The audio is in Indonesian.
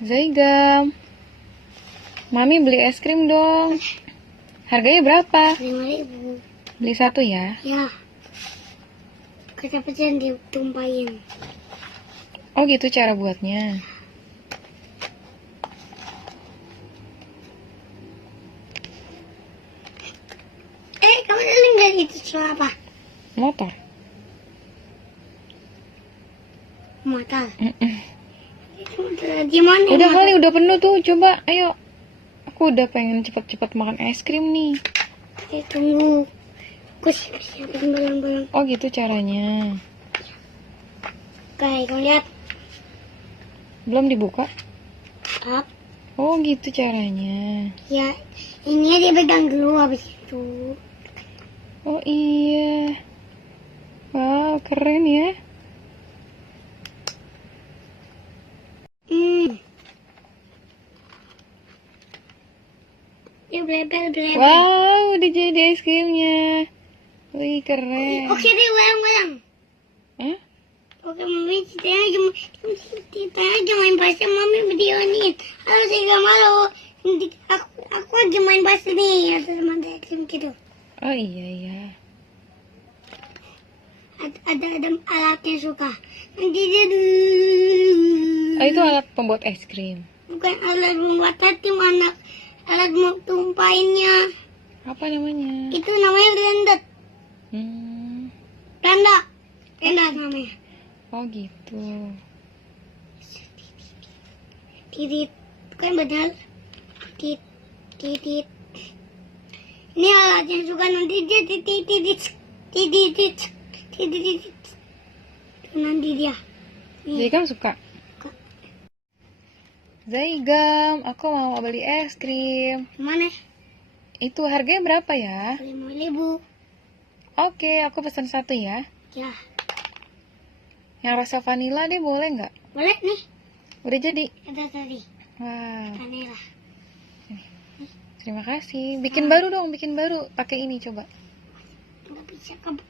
Zaigam, Mami beli es krim dong. Harganya berapa? 5.000. Beli satu ya. Ya. Kecap-kecap ditumpahin. Oh gitu cara buatnya. Kamu tadi nggak itu suara apa? Motor. Motor. Gimana? Udah kali, udah penuh tuh. Coba, ayo. Aku udah pengen cepet-cepet makan es krim nih. Tunggu. Aku siapin barang-barang. Oh gitu caranya. Oke, kamu lihat. Belum dibuka? Up. Oh gitu caranya. Ya, ini dia pegang dulu habis itu. Oh iya. Wow, keren ya. Dia bleber. Wow, udah jadi es krimnya. Wih, keren. Oke deh, ulang. Hah? Oke, Mami, ceritanya cuma main bahasa Mami video nih. Halo, saya gak malu. Aku lagi main bahasa nih, ada sama Dekrim gitu. Oh iya. Ada alatnya suka. Nanti dia Oh itu alat pembuat es krim. bukan alat membuat tim alat mau tumpahinnya. Apa namanya? Itu namanya blender. Blender namanya. Oh gitu. Titit, bukan benar. Titit. Ini alat yang suka nanti dia titit. Nanti dia. Zaigam suka? Zaigam, aku mau beli es krim. Mana? Itu harganya berapa ya? 5.000. Oke, aku pesan satu ya. Ya, Yang rasa vanilla deh, boleh nggak? boleh nih. Udah jadi? Ada tadi. Wow, Vanilla. terima kasih. Bikin baru dong, bikin baru. Pakai ini coba. Nggak bisa kamu.